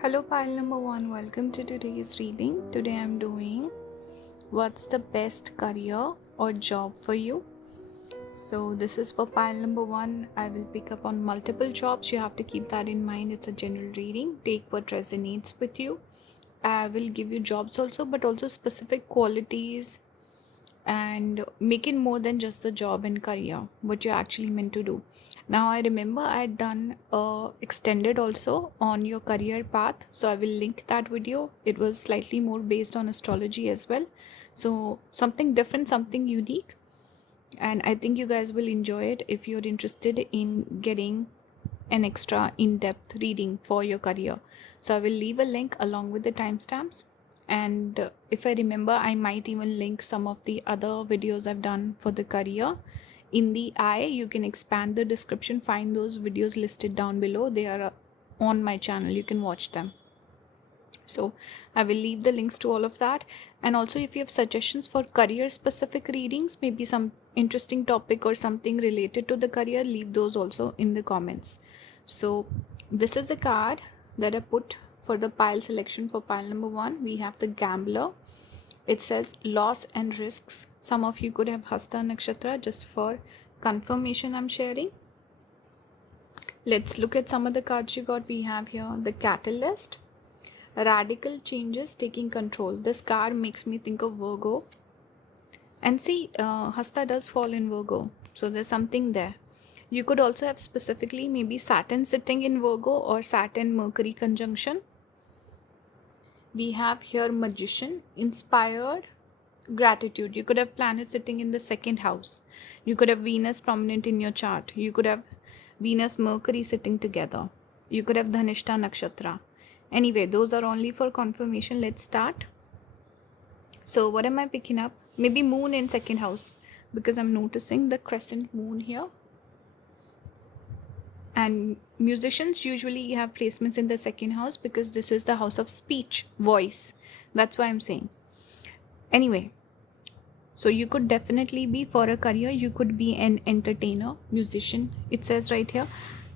Hello, pile number one. Welcome to today's reading. Today I'm doing what's the best career or job for you. So, this is for pile number one. I will pick up on multiple jobs. You have to keep that in mind. It's a general reading. Take what resonates with you. I will give you jobs also, but also specific qualities and make it more than just the job and career, what you're actually meant to do. Now I remember I had done extended also on your career path, so I will link that video. It was slightly more based on astrology as well, so something different, something unique, and I think you guys will enjoy it if you're interested in getting an extra in-depth reading for your career. So I will leave a link along with the timestamps, and if I remember, I might even link some of the other videos I've done for the career in the eye. You can expand the description, find those videos listed down below. They are on my channel, you can watch them. So I will leave the links to all of that. And also, if you have suggestions for career specific readings, maybe some interesting topic or something related to the career, leave those also in the comments. So this is the card that I put for the pile selection. For pile number one, we have the gambler. It says loss and risks. Some of you could have Hasta Nakshatra. Just for confirmation, I'm sharing. Let's look at some of the cards you got. We have here the catalyst, radical changes taking control. This card makes me think of Virgo. And see, Hasta does fall in Virgo, so there's something there. You could also have specifically maybe Saturn sitting in Virgo or Saturn Mercury conjunction. We have here magician, inspired, gratitude. You could have planet sitting in the second house. You could have Venus prominent in your chart. You could have Venus Mercury sitting together. You could have Dhanishta Nakshatra. Anyway, those are only for confirmation. Let's start. So what am I picking up? Maybe moon in second house, because I'm noticing the crescent moon here. And musicians usually have placements in the second house because this is the house of speech, voice. That's why I'm saying. Anyway, so you could definitely be, for a career, you could be an entertainer, musician. It says right here,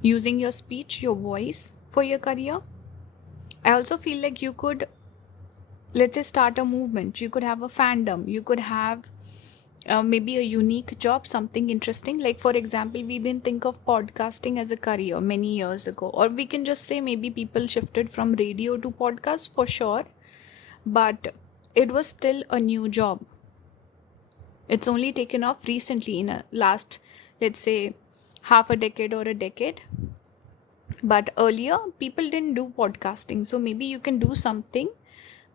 using your speech, your voice for your career. I also feel like you could, let's say, start a movement. You could have a fandom. You could have maybe a unique job, something interesting. Like, for example, we didn't think of podcasting as a career many years ago. Or we can just say maybe people shifted from radio to podcast for sure. But it was still a new job. It's only taken off recently in a last, let's say, half a decade or a decade. But earlier, people didn't do podcasting. So maybe you can do something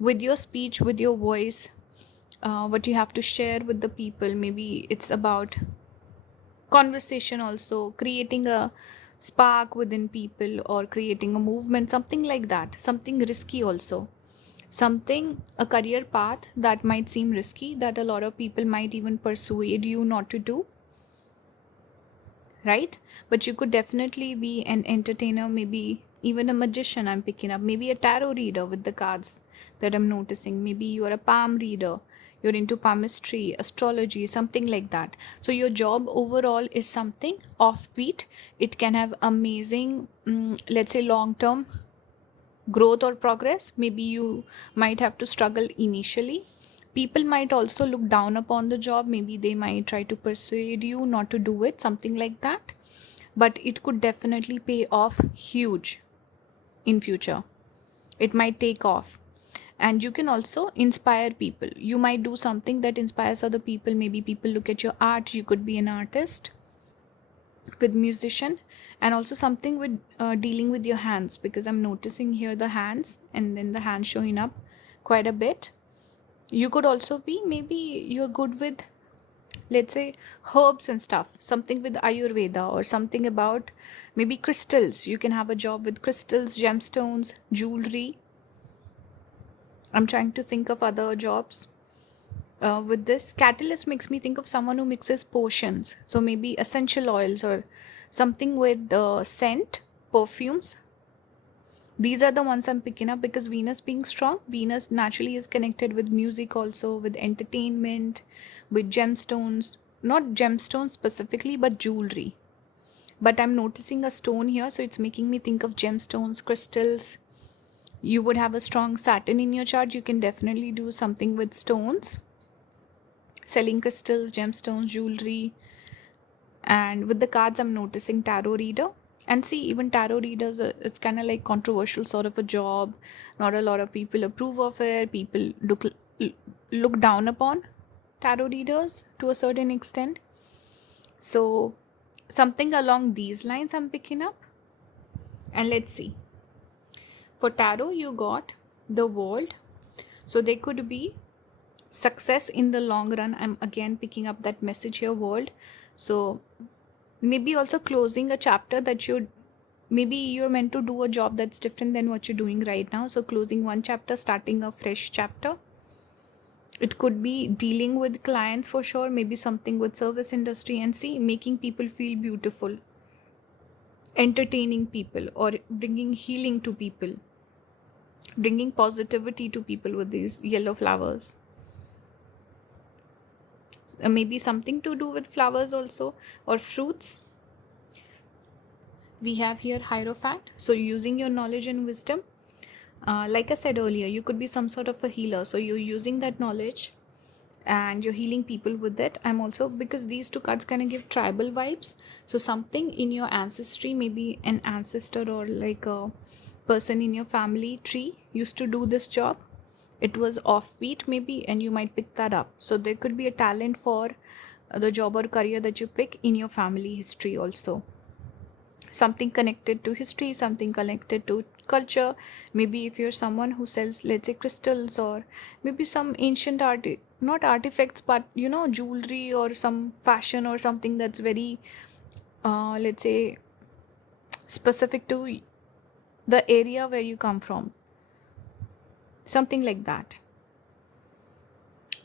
with your speech, with your voice, what you have to share with the people. Maybe it's about conversation also, creating a spark within people or creating a movement, something like that. Something risky also. Something, a career path that might seem risky, that a lot of people might even persuade you not to do. Right? But you could definitely be an entertainer, maybe even a magician. I'm picking up maybe a tarot reader with the cards that I'm noticing. Maybe you're a palm reader, you're into palmistry, astrology, something like that. So your job overall is something offbeat. It can have amazing, let's say, long-term growth or progress. Maybe you might have to struggle initially. People might also look down upon the job. Maybe they might try to persuade you not to do it, something like that. But it could definitely pay off huge in future. It might take off. And you can also inspire people. You might do something that inspires other people. Maybe people look at your art. You could be an artist with musician, and also something with dealing with your hands, because I'm noticing here the hands and then the hands showing up quite a bit. You could also be, maybe you're good with, let's say, herbs and stuff, something with Ayurveda or something about maybe crystals. You can have a job with crystals, gemstones, jewelry. I'm trying to think of other jobs. With this catalyst makes me think of someone who mixes potions, so maybe essential oils or something with scent, perfumes. These are the ones I'm picking up because Venus being strong, Venus naturally is connected with music also, with entertainment, with gemstones. Not gemstones specifically, but jewelry. But I'm noticing a stone here, so it's making me think of gemstones, crystals, You would have a strong Saturn in your chart. You can definitely do something with stones, selling crystals, gemstones, jewelry. And with the cards, I'm noticing tarot reader. And see, even tarot readers, it's kind of like controversial sort of a job. Not a lot of people approve of it. People look down upon tarot readers to a certain extent. So something along these lines I'm picking up. And let's see. For tarot, you got the world. So there could be success in the long run. I'm again picking up that message here, world. So maybe also closing a chapter that maybe you're meant to do a job that's different than what you're doing right now. So closing one chapter, starting a fresh chapter. It could be dealing with clients for sure, maybe something with service industry, and see, making people feel beautiful, entertaining people, or bringing healing to people, bringing positivity to people with these yellow flowers. Maybe something to do with flowers also, or fruits. We have here Hierophant. So using your knowledge and wisdom. Like I said earlier, you could be some sort of a healer. So you're using that knowledge and you're healing people with it. I'm also, because these two cards kind of give tribal vibes. So something in your ancestry, maybe an ancestor or like a person in your family tree used to do this job. It was offbeat maybe, and you might pick that up. So there could be a talent for the job or career that you pick in your family history also. Something connected to history, something connected to culture. Maybe if you're someone who sells, let's say, crystals, or maybe some ancient not artifacts, but jewelry or some fashion or something that's very let's say specific to the area where you come from, something like that.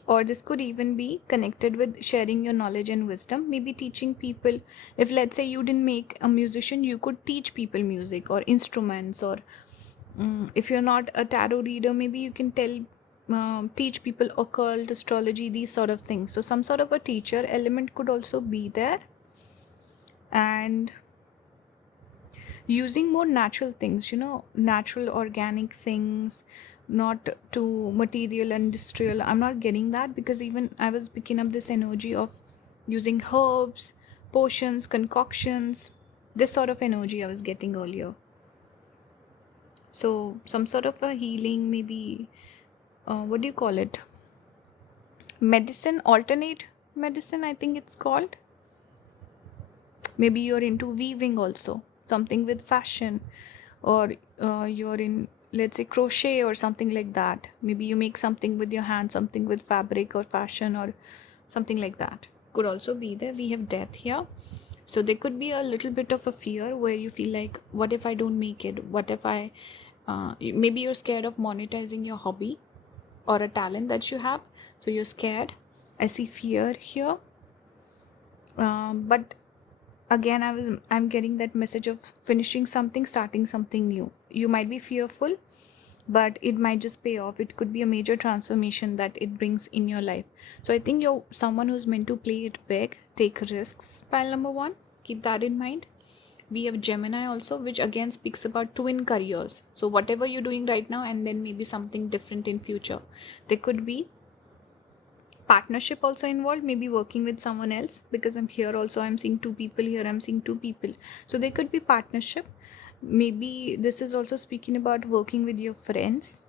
Or this could even be connected with sharing your knowledge and wisdom, maybe teaching people. If let's say you didn't make a musician, you could teach people music or instruments. Or if you're not a tarot reader, maybe you can teach people occult, astrology, these sort of things. So some sort of a teacher element could also be there. And using more natural things, natural organic things, not too material and industrial. I'm not getting that, because even I was picking up this energy of using herbs, potions, concoctions, this sort of energy I was getting earlier. So some sort of a healing, maybe what do you call it, medicine, alternate medicine, I think it's called. Maybe you're into weaving also, something with fashion, or you're in, let's say, crochet or something like that. Maybe you make something with your hand, something with fabric or fashion or something like that. Could also be there. We have death here. So there could be a little bit of a fear where you feel like, what if I don't make it? What if maybe you're scared of monetizing your hobby or a talent that you have. So you're scared. I see fear here. But again, I'm getting that message of finishing something, starting something new. You might be fearful, but it might just pay off. It could be a major transformation that it brings in your life. So I think you're someone who's meant to play it big, take risks. Pile number 1, keep that in mind. We have Gemini also, which again speaks about twin careers. So whatever you're doing right now, and then maybe something different in future. There could be partnership also involved, maybe working with someone else, because I'm here also, I'm seeing 2 people here, I'm seeing 2 people. So there could be partnership. Maybe this is also speaking about working with your friends,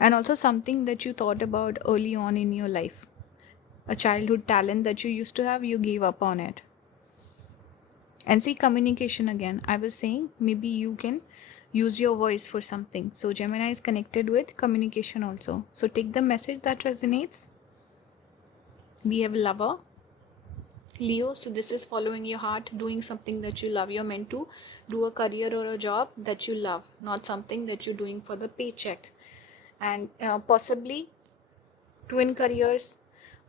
and also something that you thought about early on in your life, a childhood talent that you used to have, you gave up on it. And see, communication again, I was saying maybe you can use your voice for something. So Gemini is connected with communication also. So take the message that resonates. We have Lover, Leo. So this is following your heart, doing something that you love. You're meant to do a career or a job that you love, not something that you're doing for the paycheck. And possibly twin careers,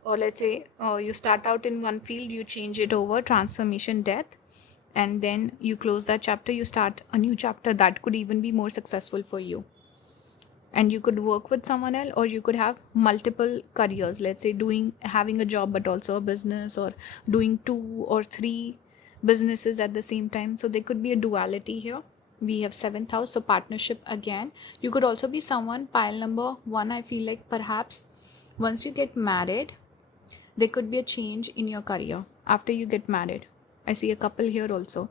or let's say you start out in one field, you change it over, transformation, death, and then you close that chapter, you start a new chapter that could even be more successful for you. And you could work with someone else, or you could have multiple careers, let's say having a job but also a business, or doing 2 or 3 businesses at the same time. So there could be a duality here. We have 7th house, so partnership again. You could also be someone, pile number 1, I feel like perhaps once you get married, there could be a change in your career after you get married. I see a couple here also.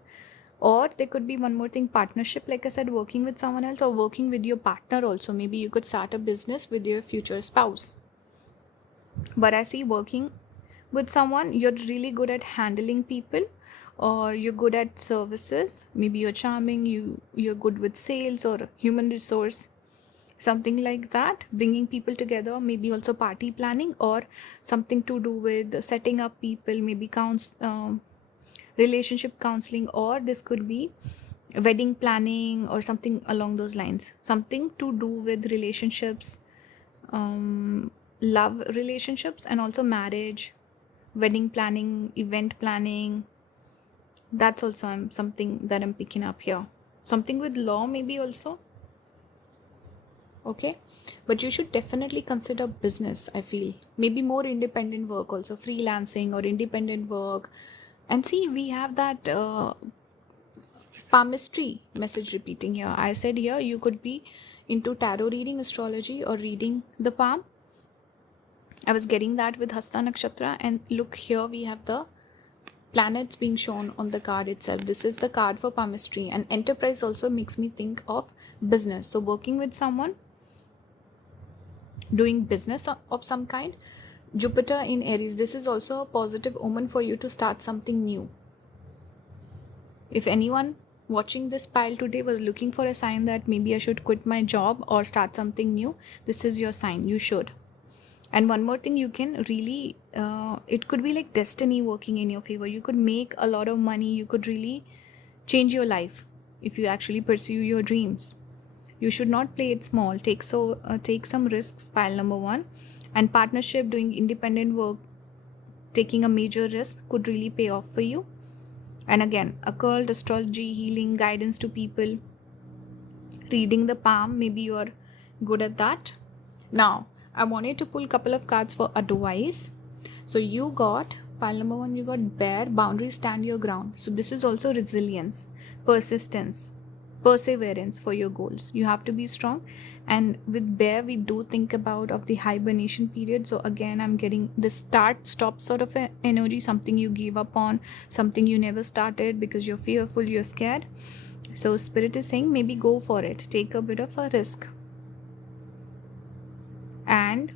Or there could be one more thing, partnership, like I said, working with someone else or working with your partner also. Maybe you could start a business with your future spouse. But I see working with someone, you're really good at handling people, or you're good at services. Maybe you're charming, you're good with sales or human resource, something like that, bringing people together. Maybe also party planning or something to do with setting up people, maybe relationship counseling, or this could be wedding planning or something along those lines, something to do with relationships, love relationships, and also marriage, wedding planning, event planning. That's also something that I'm picking up here. Something with law maybe also. Okay, but you should definitely consider business, I feel. Maybe more independent work also, freelancing or independent work. And see, we have that palmistry message repeating here. I said here you could be into tarot reading, astrology, or reading the palm. I was getting that with Hasta Nakshatra, and look here, we have the planets being shown on the card itself. This is the card for palmistry, and enterprise also makes me think of business. So working with someone, doing business of some kind. Jupiter in Aries, this is also a positive omen for you to start something new. If anyone watching this pile today was looking for a sign that maybe I should quit my job or start something new, this is your sign. You should. And one more thing, you can really it could be like destiny working in your favor. You could make a lot of money. You could really change your life if you actually pursue your dreams. You should not play it small. Take some risks, pile number 1. And partnership, doing independent work, taking a major risk could really pay off for you. And again, occult, astrology, healing, guidance to people, reading the palm, maybe you are good at that. Now I wanted to pull a couple of cards for advice. So you got pile number 1, you got bear, boundaries, stand your ground. So this is also resilience, persistence, perseverance for your goals. You have to be strong. And with bear, we do think about of the hibernation period. So again, I'm getting the start stop sort of energy, something you gave up on, something you never started because you're fearful, you're scared. So spirit is saying maybe go for it, take a bit of a risk, and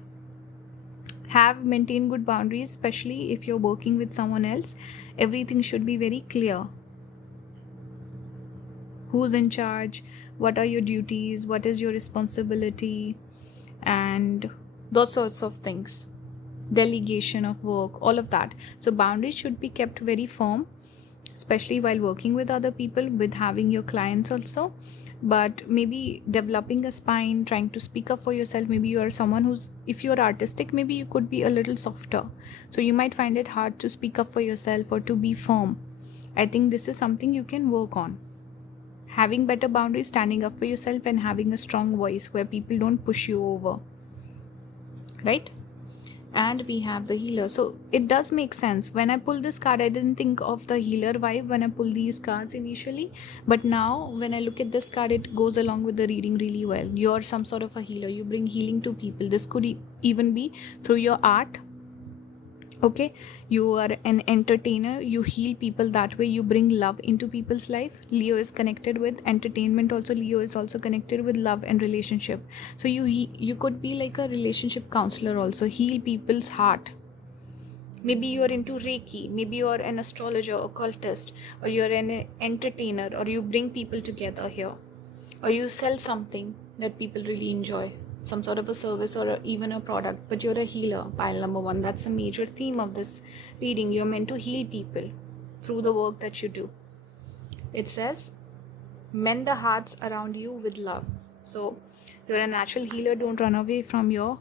maintain good boundaries, especially if you're working with someone else. Everything should be very clear. Who's in charge, what are your duties, what is your responsibility, and those sorts of things, delegation of work, all of that. So boundaries should be kept very firm, especially while working with other people, with having your clients also. But maybe developing a spine, trying to speak up for yourself. Maybe you are someone who's, if you're artistic, maybe you could be a little softer, so you might find it hard to speak up for yourself or to be firm. I think this is something you can work on. Having better boundaries, standing up for yourself, and having a strong voice where people don't push you over, right? And we have the healer. So it does make sense. When I pull this card, I didn't think of the healer vibe when I pull these cards initially, but now when I look at this card, it goes along with the reading really well. You're some sort of a healer. You bring healing to people. This could even be through your art. Okay, you are an entertainer, you heal people that way, you bring love into people's life. Leo is connected with entertainment also. Leo is also connected with love and relationship. So you could be like a relationship counselor also, heal people's heart. Maybe you are into Reiki, maybe you are an astrologer, occultist, or you're an entertainer, or you bring people together here, or you sell something that people really enjoy, some sort of a service or even a product, but you're a healer, pile number 1. That's a major theme of this reading. You're meant to heal people through the work that you do. It says mend the hearts around you with love. So you're a natural healer. Don't run away from your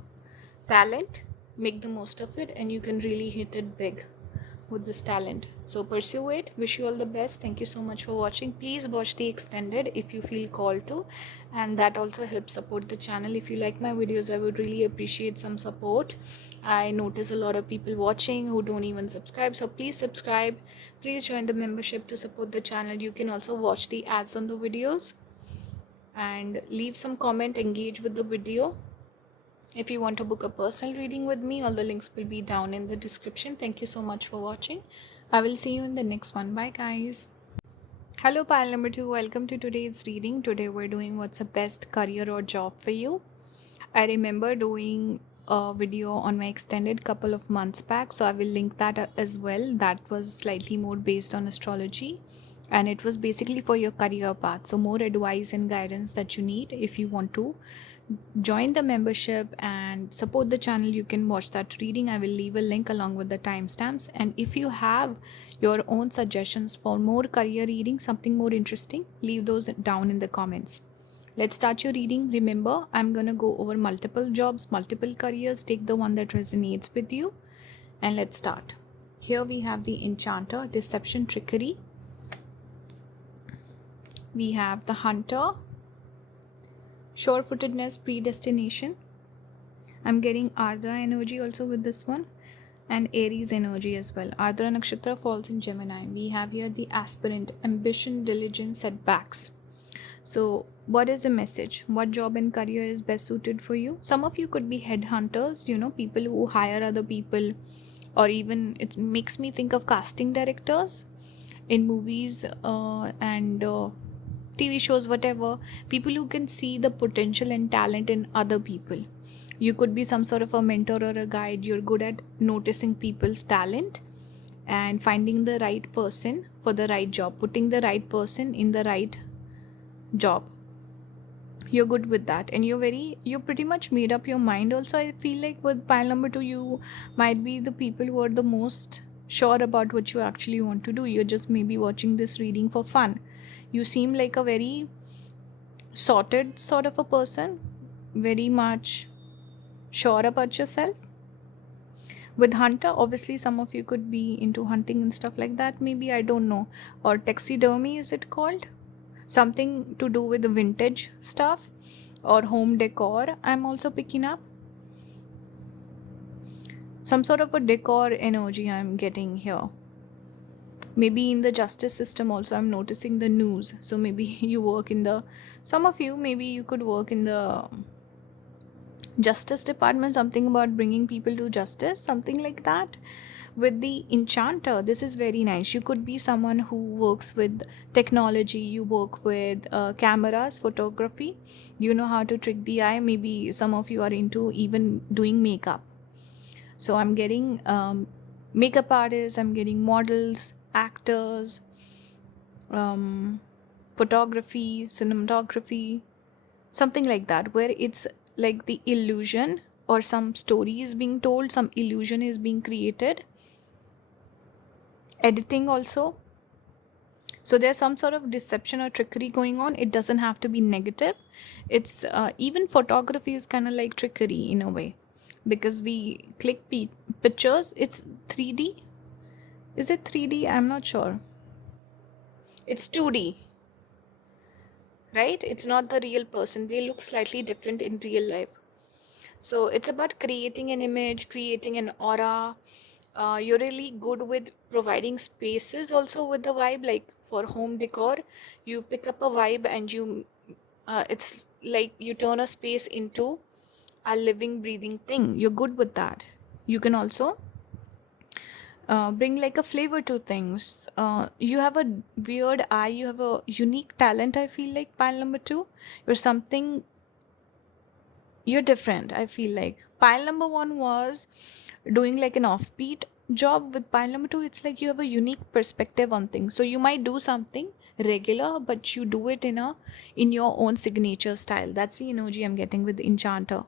talent, make the most of it, and you can really hit it big. with this talent. So pursue it. Wish you all the best. Thank you so much for watching. Please watch the extended if you feel called to, and that also helps support the channel. If you like my videos, I would really appreciate some support. I notice a lot of people watching who don't even subscribe, so please subscribe. Please join the membership to support the channel. You can also watch the ads on the videos and leave some comment, engage with the video. If you want to book a personal reading with me, all the links will be down in the description. Thank you so much for watching. I will see you in the next one. Bye guys. Hello pile number 2, welcome to today's reading. Today we're doing what's the best career or job for you. I remember doing a video on my extended couple of months back, so I will link that as well. That was slightly more based on astrology, and it was basically for your career path. So more advice and guidance that you need. If you want to join the membership and support the channel, you can watch that reading. I will leave a link along with the timestamps. And if you have your own suggestions for more career reading, something more interesting, leave those down in the comments. Let's start your reading. Remember, I'm gonna go over multiple jobs, multiple careers. Take the one that resonates with you, and let's start. Here we have the Enchanter, Deception, Trickery. We have the Hunter, Sure-footedness, Predestination. I'm getting Ardra energy also with this one, and Aries energy as well. Ardra Nakshatra falls in Gemini. We have here the Aspirant, Ambition, Diligence, Setbacks. So what is the message? What job and career is best suited for you? Some of you could be headhunters, people who hire other people, or even it makes me think of casting directors in movies and TV shows, whatever. People who can see the potential and talent in other people. You could be some sort of a mentor or a guide. You're good at noticing people's talent and finding the right person for the right job, putting the right person in the right job. You're good with that, and you're pretty much made up your mind also. I feel like with pile number 2, you might be the people who are the most sure about what you actually want to do. You're just maybe watching this reading for fun. You seem like a very sorted sort of a person, very much sure about yourself. With Hunter, obviously some of you could be into hunting and stuff like that, maybe, I don't know. Or taxidermy, is it called? Something to do with vintage stuff or home decor. I'm also picking up some sort of a decor energy I'm getting here. Maybe in the justice system also, I'm noticing the news. So maybe you work in some of you, maybe you could work in the justice department, something about bringing people to justice, something like that. With the Enchanter, this is very nice. You could be someone who works with technology. You work with cameras, photography. You know how to trick the eye. Maybe some of you are into even doing makeup. So I'm getting makeup artists, I'm getting models, actors, photography, cinematography, something like that, where it's like the illusion or some story is being told, some illusion is being created. Editing also. So there's some sort of deception or trickery going on. It doesn't have to be negative. It's even photography is kind of like trickery in a way, because we click pictures. It's 3D. Is it 3D? I'm not sure. It's 2D, right? It's not the real person. They look slightly different in real life. So it's about creating an image, creating an aura. You're really good with providing spaces also with the vibe. Like for home decor, you pick up a vibe and it's like you turn a space into a living, breathing thing. You're good with that. You can also bring like a flavor to things. You have a weird eye. You have a unique talent, I feel like, pile number 2. You're different, I feel like. Pile number 1 was doing like an offbeat job. With pile number 2, it's like you have a unique perspective on things. So you might do something regular, but you do it in your own signature style. That's the energy I'm getting with Enchanter.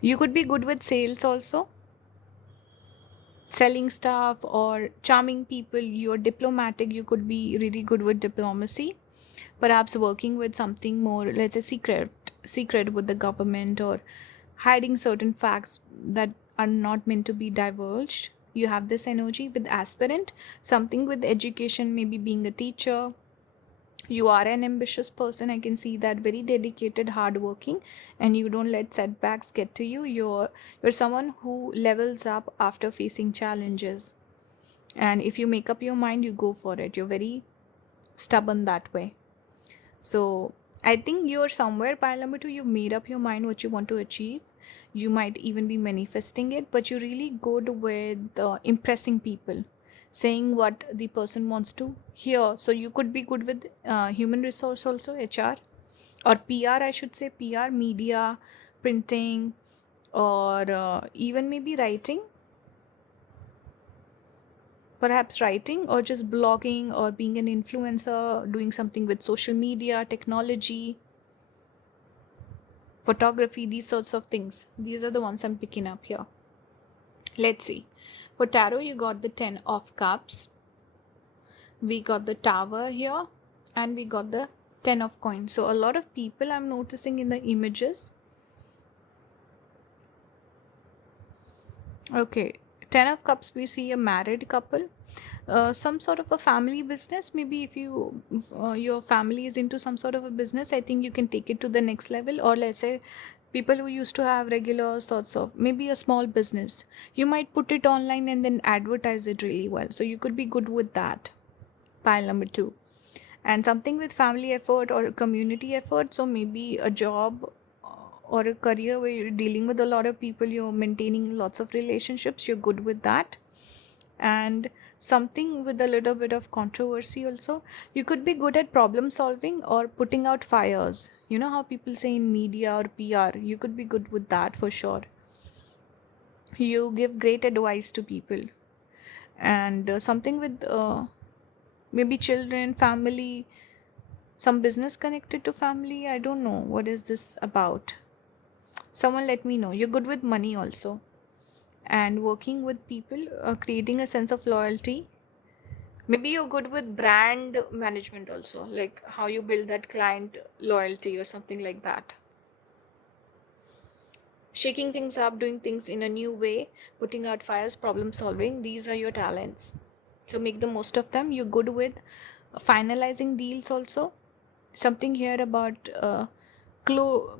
You could be good with sales also, selling stuff or charming people. You're diplomatic. You could be really good with diplomacy. Perhaps working with something more, let's say, secret with the government, or hiding certain facts that are not meant to be divulged. You have this energy with aspirant, something with education, maybe being a teacher. You are an ambitious person. I can see that, very dedicated, hardworking, and you don't let setbacks get to you. You're someone who levels up after facing challenges. And if you make up your mind, you go for it. You're very stubborn that way. So I think you're somewhere, pile number two, you've made up your mind what you want to achieve. You might even be manifesting it, but you're really good with impressing people, saying what the person wants to hear. So you could be good with human resource also, HR, or PR, I should say, PR, media, printing, or even maybe writing. Perhaps writing, or just blogging, or being an influencer, doing something with social media, technology, photography, these sorts of things. These are the ones I'm picking up here. Let's see. For tarot, you got the 10 of cups. We got the tower here, and we got the 10 of coins. So a lot of people I'm noticing in the images. Okay, 10 of cups, we see a married couple, some sort of a family business. Maybe if your family is into some sort of a business, I think you can take it to the next level. Or let's say people who used to have regular sorts of, maybe a small business, you might put it online and then advertise it really well. So you could be good with that, pile number two. And something with family effort or community effort. So maybe a job or a career where you're dealing with a lot of people, you're maintaining lots of relationships, you're good with that. And something with a little bit of controversy also. You could be good at problem solving or putting out fires. You know how people say in media or PR, you could be good with that for sure. You give great advice to people. And something with maybe children, family, some business connected to family. I don't know what is this about. Someone let me know. You're good with money also, and working with people, creating a sense of loyalty. Maybe you're good with brand management also, like how you build that client loyalty or something like that. Shaking things up, doing things in a new way, putting out fires, problem solving, these are your talents. So make the most of them. You're good with finalizing deals also. Something here about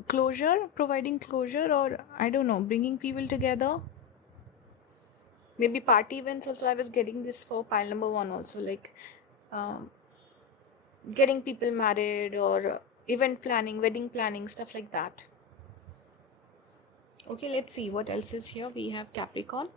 closure, providing closure, or I don't know, bringing people together. Maybe party events also. I was getting this for pile number one also, like getting people married, or event planning, wedding planning, stuff like that. Okay, let's see what else is here. We have Capricorn,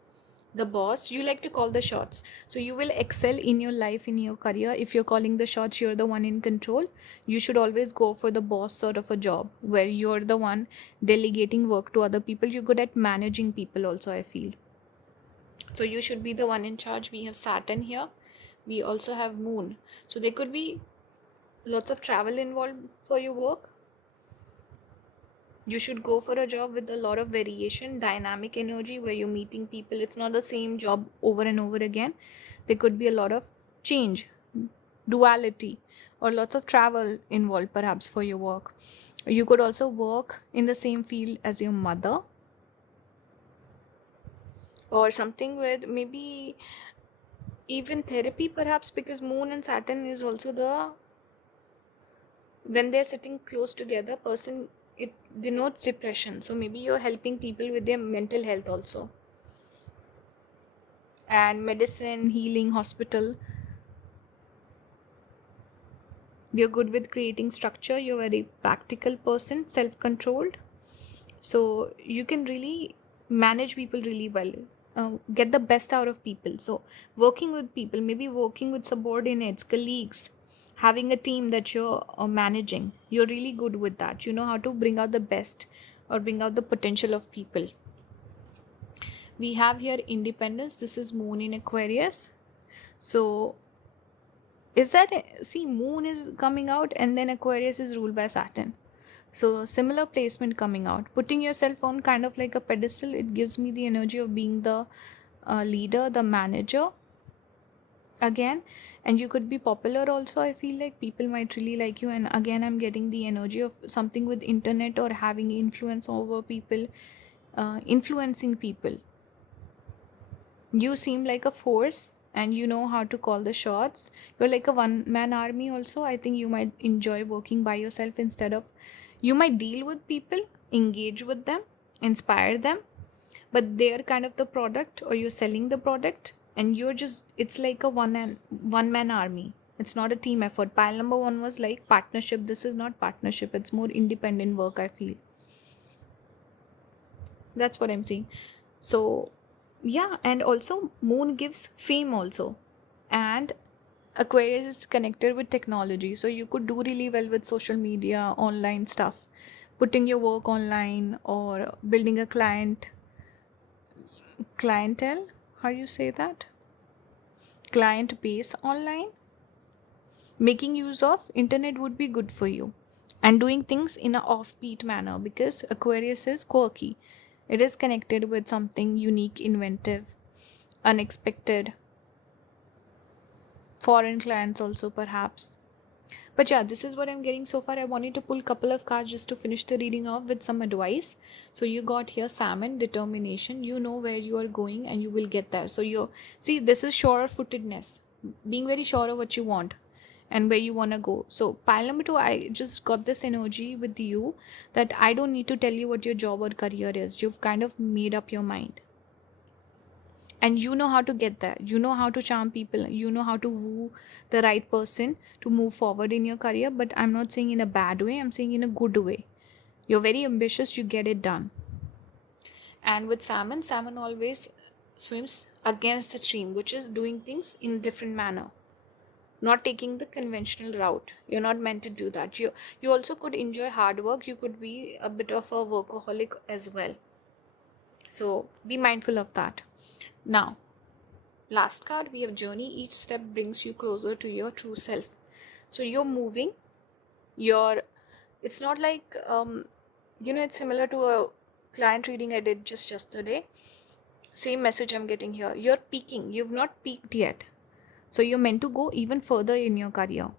the boss. You like to call the shots, so you will excel in your life, in your career. If you're calling the shots, you're the one in control. You should always go for the boss sort of a job, where you're the one delegating work to other people. You're good at managing people also, I feel. So you should be the one in charge. We have Saturn here. We also have Moon. So there could be lots of travel involved for your work. You should go for a job with a lot of variation, dynamic energy, where you're meeting people. It's not the same job over and over again. There could be a lot of change, duality, or lots of travel involved perhaps for your work. You could also work in the same field as your mother, or something with maybe even therapy perhaps, because Moon and Saturn is also when they're sitting close together, person, it denotes depression. So maybe you're helping people with their mental health also. And medicine, healing, hospital. You're good with creating structure. You're a very practical person, self-controlled. So you can really manage people really well. Get the best out of people. So working with people, maybe working with subordinates, colleagues, having a team that you're managing, you're really good with that. You know how to bring out the best or bring out the potential of people. We have here independence. This is Moon in Aquarius. So is that, see, Moon is coming out and then Aquarius is ruled by Saturn. So similar placement coming out, putting yourself on kind of like a pedestal. It gives me the energy of being the leader, the manager again. And you could be popular also. I feel like people might really like you. And again, I'm getting the energy of something with internet or having influence over people, influencing people. You seem like a force and you know how to call the shots. You're like a one man army also. I think you might enjoy working by yourself instead of, you might deal with people, engage with them, inspire them, but they're kind of the product, or you're selling the product, and you're just, it's like a one man army. It's not a team effort. Pile number 1 was like partnership. This is not partnership, it's more independent work, I feel. That's what I'm saying. So yeah, and also moon gives fame also, and Aquarius is connected with technology, so you could do really well with social media, online stuff, putting your work online, or building a clientele, how you say that, client base online. Making use of internet would be good for you, and doing things in an offbeat manner, because Aquarius is quirky. It is connected with something unique, inventive, unexpected, foreign clients also perhaps. But yeah, this is what I'm getting so far. I wanted to pull a couple of cards just to finish the reading off with some advice. So you got here salmon, determination. You know where you are going and you will get there. So you see, this is sure footedness, being very sure of what you want and where you want to go. So pile number 2, I just got this energy with you that I don't need to tell you what your job or career is. You've kind of made up your mind, and you know how to get there. You know how to charm people, you know how to woo the right person to move forward in your career. But I'm not saying in a bad way, I'm saying in a good way. You're very ambitious, you get it done. And with salmon always swims against the stream, which is doing things in a different manner, not taking the conventional route. You're not meant to do that. You also could enjoy hard work. You could be a bit of a workaholic as well, so be mindful of that. Now, last card, we have journey. Each step brings you closer to your true self. So you're moving. You're, it's not like, it's similar to a client reading I did just yesterday. Same message I'm getting here. You're peaking. You've not peaked yet. So you're meant to go even further in your career.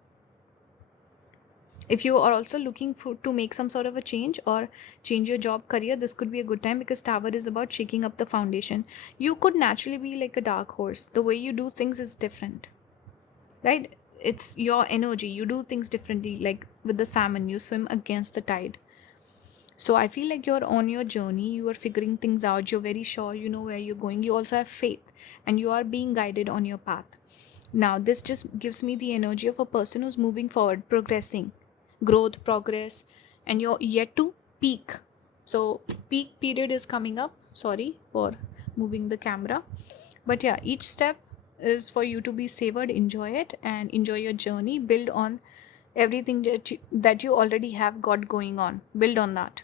If you are also looking to make some sort of a change or change your job career, this could be a good time, because Tower is about shaking up the foundation. You could naturally be like a dark horse. The way you do things is different, right? It's your energy. You do things differently. Like with the salmon, you swim against the tide. So I feel like you're on your journey. You are figuring things out. You're very sure you know where you're going. You also have faith, and you are being guided on your path. Now, this just gives me the energy of a person who's moving forward, progressing, growth, progress, and you're yet to peak. So peak period is coming up. Sorry for moving the camera. But yeah, each step is for you to be savored, enjoy it, and enjoy your journey. Build on everything that you already have got going on. Build on that.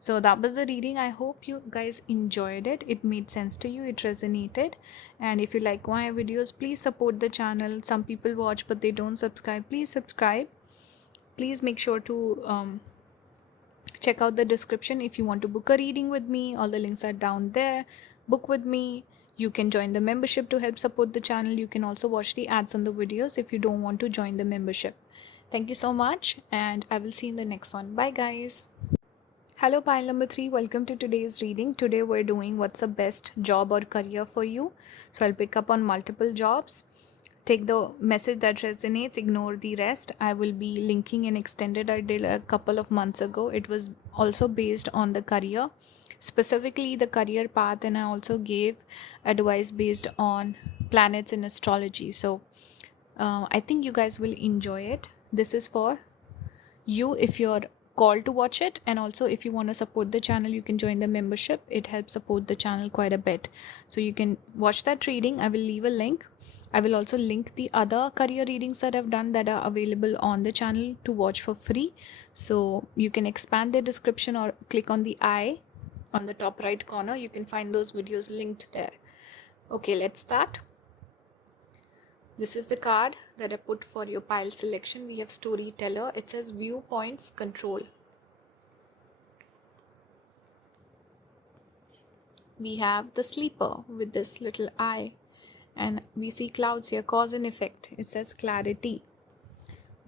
So that was the reading. I hope you guys enjoyed it. It made sense to you. It resonated. And if you like my videos, please support the channel. Some people watch but they don't subscribe. Please subscribe. Please make sure to check out the description if you want to book a reading with me. All the links are down there. Book with me. You can join the membership to help support the channel. You can also watch the ads on the videos if you don't want to join the membership. Thank you so much, and I will see you in the next one. Bye guys. Hello pile number 3, welcome to today's reading. Today we're doing what's the best job or career for you. So I'll pick up on multiple jobs. Take the message that resonates, ignore the rest. I will be linking an extended I did a couple of months ago. It was also based on the career, specifically the career path, and I also gave advice based on planets in astrology. So I think you guys will enjoy it. This is for you if you're called to watch it, and also if you want to support the channel, you can join the membership. It helps support the channel quite a bit. So you can watch that reading. I will leave a link. I will also link the other career readings that I've done that are available on the channel to watch for free. So you can expand the description or click on the I on the top right corner. You can find those videos linked there. Okay, let's start. This is the card that I put for your pile selection. We have storyteller. It says viewpoints control. We have the sleeper with this little eye. And we see clouds here, cause and effect. It says clarity.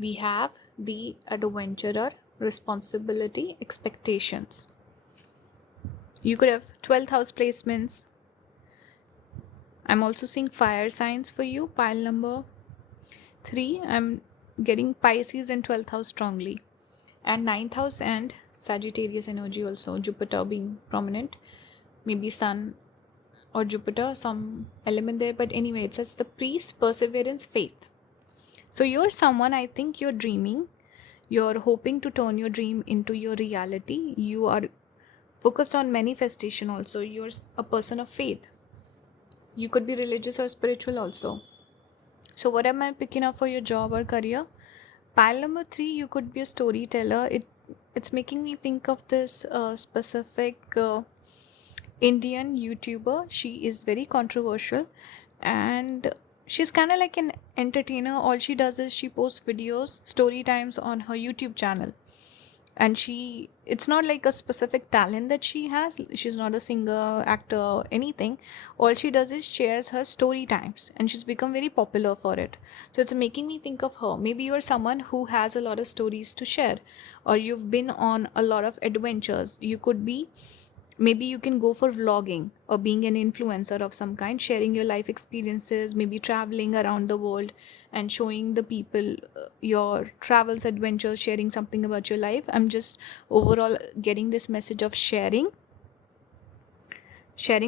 We have the adventurer, responsibility, expectations. You could have 12th house placements. I'm also seeing fire signs for you. Pile number 3, I'm getting Pisces in 12th house strongly. And 9th house and Sagittarius energy also. Jupiter being prominent. Maybe Sun or Jupiter, some element there. But anyway, it says the priest, perseverance, faith. So you're someone, I think you're dreaming. You're hoping to turn your dream into your reality. You are focused on manifestation also. You're a person of faith. You could be religious or spiritual also. So what am I picking up for your job or career? Pile number 3, you could be a storyteller. It's making me think of this specific Indian YouTuber. She is very controversial, and she's kind of like an entertainer. All she does is she posts videos, story times on her YouTube channel. And it's not like a specific talent that she has. She's not a singer, actor, anything. All she does is shares her story times, and she's become very popular for it. So it's making me think of her. Maybe you're someone who has a lot of stories to share, or you've been on a lot of adventures. Maybe you can go for vlogging or being an influencer of some kind, sharing your life experiences, maybe traveling around the world and showing the people your travels, adventures, sharing something about your life. I'm just overall getting this message of sharing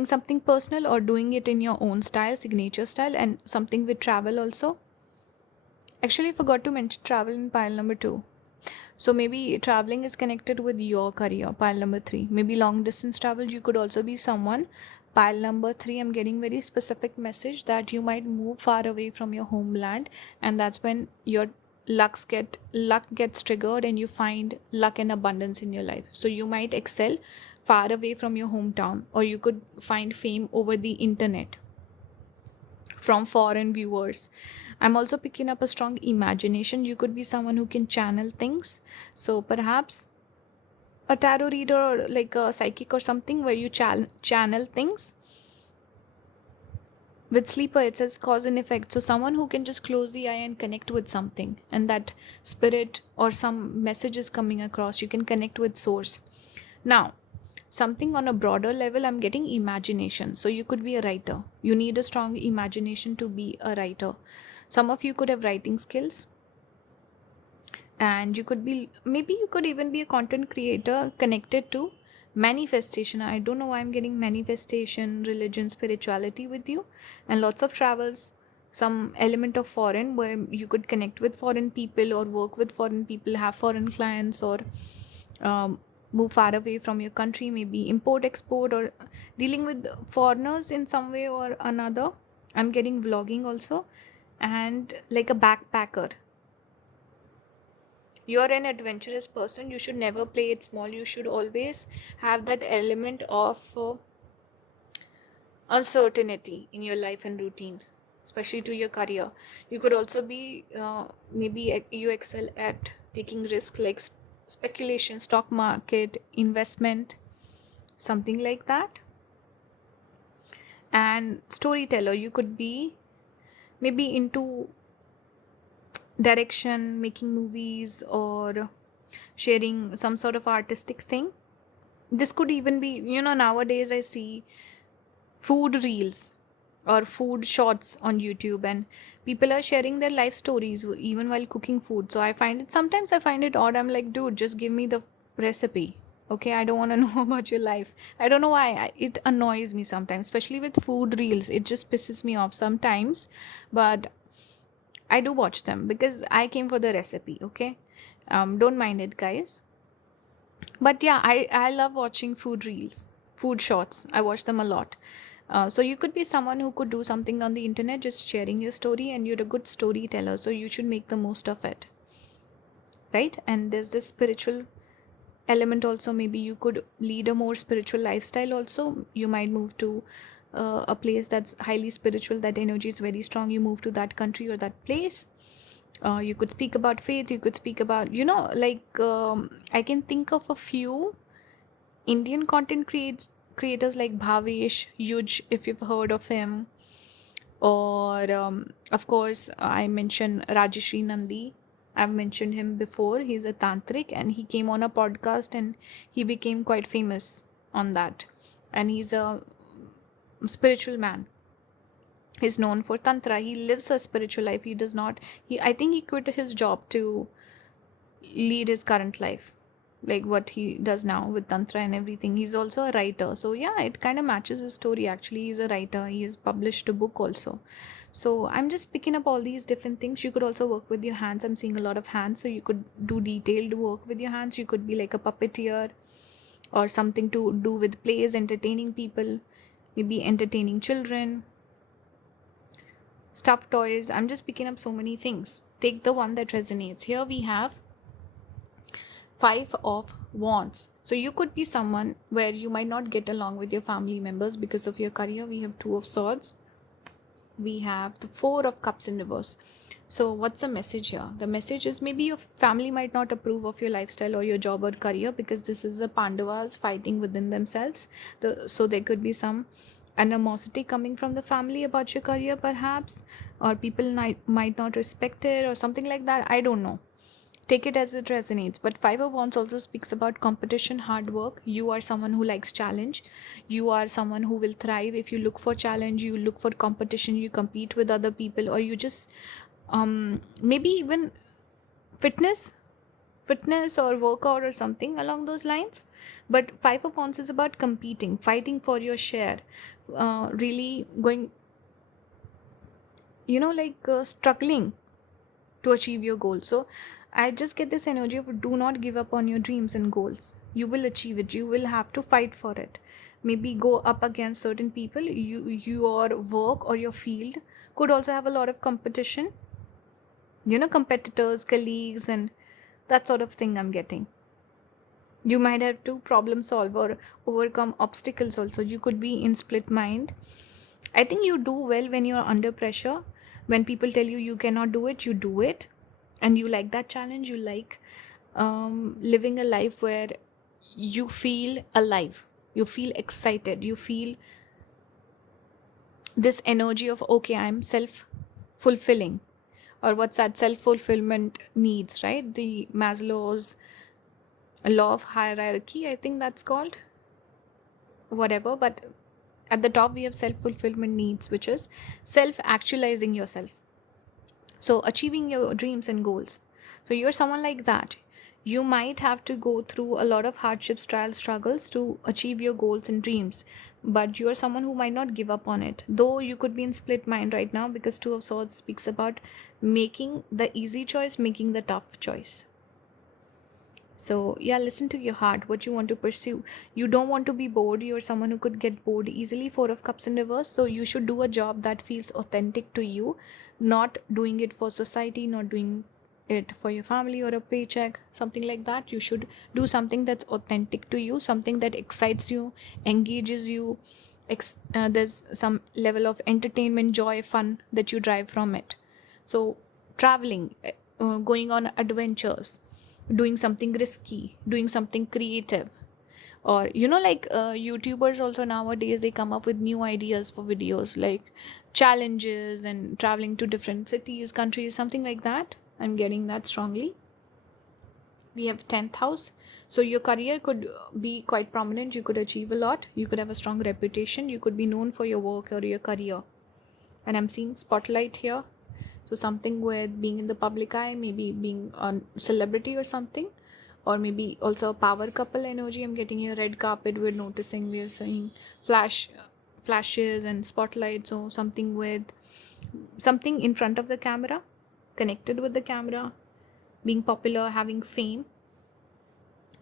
something personal or doing it in your own style, signature style, and something with travel also. Actually, I forgot to mention travel in pile number 2. So maybe traveling is connected with your career, pile number 3. Maybe long distance travel, you could also be someone. Pile number 3, I'm getting very specific message that you might move far away from your homeland, and that's when your luck gets triggered and you find luck and abundance in your life. So you might excel far away from your hometown, or you could find fame over the internet from foreign viewers. I'm also picking up a strong imagination. You could be someone who can channel things. So perhaps a tarot reader or like a psychic or something where you channel things. With sleeper, it says cause and effect. So someone who can just close the eye and connect with something, and that spirit or some message is coming across. You can connect with source. Now, something on a broader level, I'm getting imagination. So you could be a writer. You need a strong imagination to be a writer. Some of you could have writing skills, and you could even be a content creator connected to manifestation. I don't know why I'm getting manifestation, religion, spirituality with you, and lots of travels, some element of foreign where you could connect with foreign people or work with foreign people, have foreign clients, or move far away from your country, maybe import export or dealing with foreigners in some way or another. I'm getting vlogging also, and like a backpacker. You're an adventurous person. You should never play it small. You should always have that element of uncertainty in your life and routine, especially to your career. You could also be maybe you excel at taking risk like speculation, stock market, investment, something like that. And storyteller, you could be maybe into direction, making movies, or sharing some sort of artistic thing. This could even be, nowadays I see food reels or food shots on YouTube, and people are sharing their life stories even while cooking food. So sometimes I find it odd. I'm like, dude, just give me the recipe. Okay, I don't want to know about your life. I don't know why. It annoys me sometimes, especially with food reels. It just pisses me off sometimes. But I do watch them because I came for the recipe, okay? Don't mind it, guys. But yeah, I love watching food reels, food shots. I watch them a lot. So you could be someone who could do something on the internet, just sharing your story, and you're a good storyteller. So you should make the most of it, right? And there's this spiritual element also. Maybe you could lead a more spiritual lifestyle also. You might move to a place that's highly spiritual, that energy is very strong. You move to that country or that place. You could speak about faith. You could speak about, I can think of a few Indian content creators like Bhavesh, Yuj, if you've heard of him. Or of course, I mentioned Rajeshri Nandi. I've mentioned him before. He's a tantric, and he came on a podcast and he became quite famous on that. And he's a spiritual man. He's known for tantra. He lives a spiritual life. He does not, I think he quit his job to lead his current life, like what he does now with tantra and everything. He's also a writer, so yeah, it kind of matches his story. Actually, he's a writer. He has published a book also. So I'm just picking up all these different things. You could also work with your hands. I'm seeing a lot of hands, so you could do detailed work with your hands. You could be like a puppeteer, or something to do with plays, entertaining people, maybe entertaining children, stuffed toys. I'm just picking up so many things. Take the one that resonates. Here we have Five of Wands. So you could be someone where you might not get along with your family members because of your career. We have Two of Swords. We have the Four of Cups in reverse. So what's the message here? The message is maybe your family might not approve of your lifestyle or your job or career, because this is the Pandavas fighting within themselves. So there could be some animosity coming from the family about your career perhaps, or people might not respect it or something like that. I don't know. Take it as it resonates. But Five of Wands also speaks about competition, hard work. You are someone who likes challenge. You are someone who will thrive if you look for challenge, you look for competition, you compete with other people, or you just maybe even fitness or workout or something along those lines. But Five of Wands is about competing, fighting for your share, really going, struggling to achieve your goal. So I just get this energy of do not give up on your dreams and goals. You will achieve it. You will have to fight for it. Maybe go up against certain people. Your work or your field could also have a lot of competition. Competitors, colleagues, and that sort of thing I'm getting. You might have to problem solve or overcome obstacles also. You could be in split mind. I think you do well when you're under pressure. When people tell you you cannot do it, you do it. And you like that challenge. You like living a life where you feel alive. You feel excited. You feel this energy of, okay, I'm self-fulfilling. Or what's that? Self-fulfillment needs, right? The Maslow's law of hierarchy, I think that's called. Whatever. But at the top, we have self-fulfillment needs, which is self-actualizing yourself. So achieving your dreams and goals. So you're someone like that. You might have to go through a lot of hardships, trials, struggles to achieve your goals and dreams. But you're someone who might not give up on it. Though you could be in split mind right now, because Two of Swords speaks about making the easy choice, making the tough choice. So yeah, listen to your heart, what you want to pursue. You don't want to be bored. You're someone who could get bored easily. Four of Cups in reverse. So you should do a job that feels authentic to you, not doing it for society, not doing it for your family or a paycheck, something like that. You should do something that's authentic to you, something that excites you, engages you. There's some level of entertainment, joy, fun that you drive from it. So traveling, going on adventures, doing something risky, doing something creative. Or YouTubers also nowadays, they come up with new ideas for videos, like challenges and traveling to different cities, countries, something like that. I'm getting that strongly. We have 10th house. So your career could be quite prominent. You could achieve a lot. You could have a strong reputation. You could be known for your work or your career. And I'm seeing spotlight here. So something with being in the public eye, maybe being a celebrity or something, or maybe also a power couple energy. I'm getting here. Red carpet, we're noticing, we're seeing flashes and spotlights. So something in front of the camera, connected with the camera, being popular, having fame.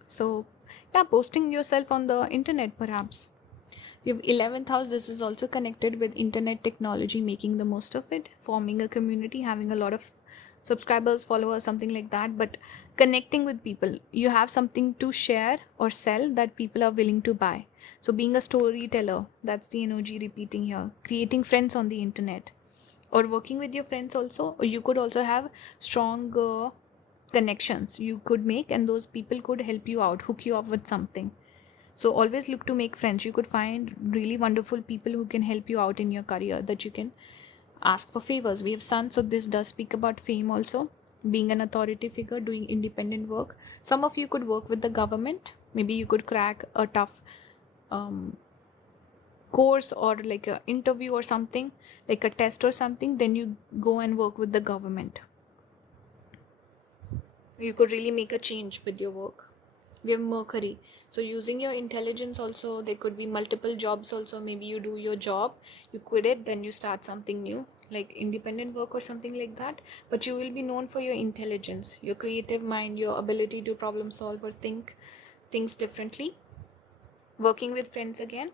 So yeah, posting yourself on the internet perhaps. We have 11th house. This is also connected with internet technology, making the most of it, forming a community, having a lot of subscribers, followers, something like that. But connecting with people, you have something to share or sell that people are willing to buy. So being a storyteller, that's the energy repeating here. Creating friends on the internet, or working with your friends also. Or you could also have strong connections you could make, and those people could help you out, hook you up with something. So always look to make friends. You could find really wonderful people who can help you out in your career, that you can ask for favors. We have Sun, so this does speak about fame also. Being an authority figure, doing independent work. Some of you could work with the government. Maybe you could crack a tough course or like a interview or something, like a test or something, then you go and work with the government. You could really make a change with your work. We have Mercury, so using your intelligence also, there could be multiple jobs also. Maybe you do your job, you quit it, then you start something new, like independent work or something like that. But you will be known for your intelligence, your creative mind, your ability to problem solve or think things differently. Working with friends again,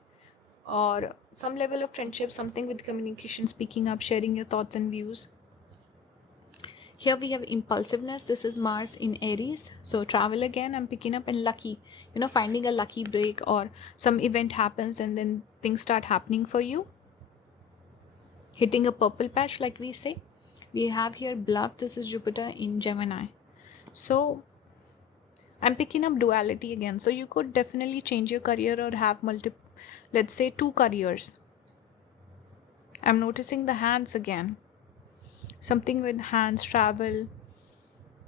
or some level of friendship, something with communication, speaking up, sharing your thoughts and views. Here we have impulsiveness. This is Mars in Aries. So travel again, I'm picking up, and lucky, finding a lucky break, or some event happens and then things start happening for you. Hitting a purple patch, like we say. We have here bluff. This is Jupiter in Gemini. So I'm picking up duality again. So you could definitely change your career or have let's say 2 careers. I'm noticing the hands again. Something with hands, travel.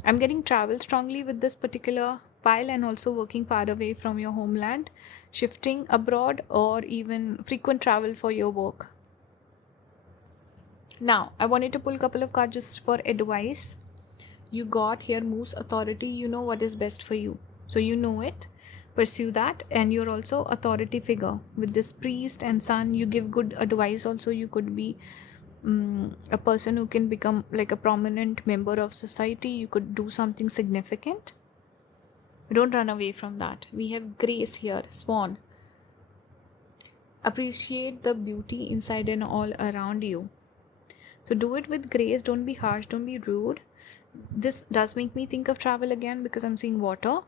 I'm getting travel strongly with this particular pile, and also working far away from your homeland, shifting abroad, or even frequent travel for your work. Now, I wanted to pull a couple of cards just for advice. You got here Moose authority. You know what is best for you. So you know it. Pursue that. And you're also authority figure. With this priest and sun, you give good advice also. You could be a person who can become like a prominent member of society. You could do something significant. Don't run away from that. We have grace here, swan. Appreciate the beauty inside and all around you. So do it with grace. Don't be harsh, don't be rude. This does make me think of travel again, because I'm seeing water.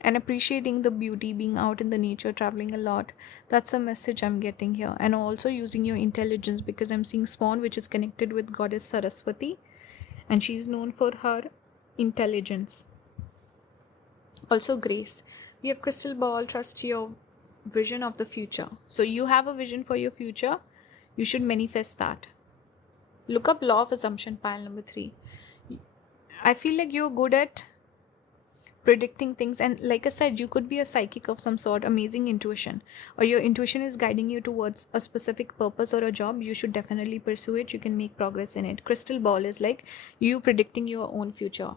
And appreciating the beauty, being out in the nature, traveling a lot. That's the message I'm getting here. And also using your intelligence, because I'm seeing swan, which is connected with goddess Saraswati, and she's known for her intelligence. Also grace. We have crystal ball. Trust your vision of the future. So you have a vision for your future. You should manifest that. Look up law of assumption, pile number 3. I feel like you're good at predicting things, and like I said, you could be a psychic of some sort, amazing intuition, or your intuition is guiding you towards a specific purpose or a job. You should definitely pursue it. You can make progress in it. Crystal ball is like you predicting your own future,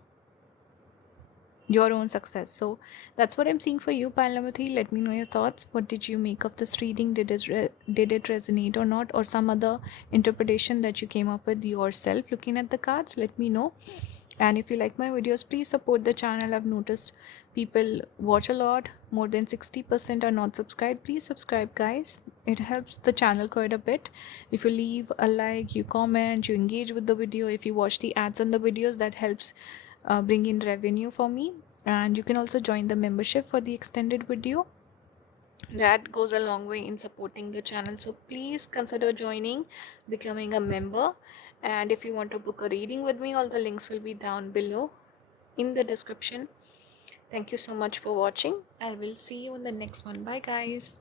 your own success. So that's what I'm seeing for you, pile number 3. Let me know your thoughts. What did you make of this reading? Did it resonate or not, or some other interpretation that you came up with yourself looking at the cards? Let me know. And if you like my videos, please support the channel. I've noticed people watch a lot. More than 60% are not subscribed. Please subscribe, guys. It helps the channel quite a bit. If you leave a like, you comment, you engage with the video. If you watch the ads on the videos, that helps bring in revenue for me. And you can also join the membership for the extended video. That goes a long way in supporting the channel. So please consider joining, becoming a member. And if you want to book a reading with me, all the links will be down below in the description. Thank you so much for watching. I will see you in the next one. Bye, guys.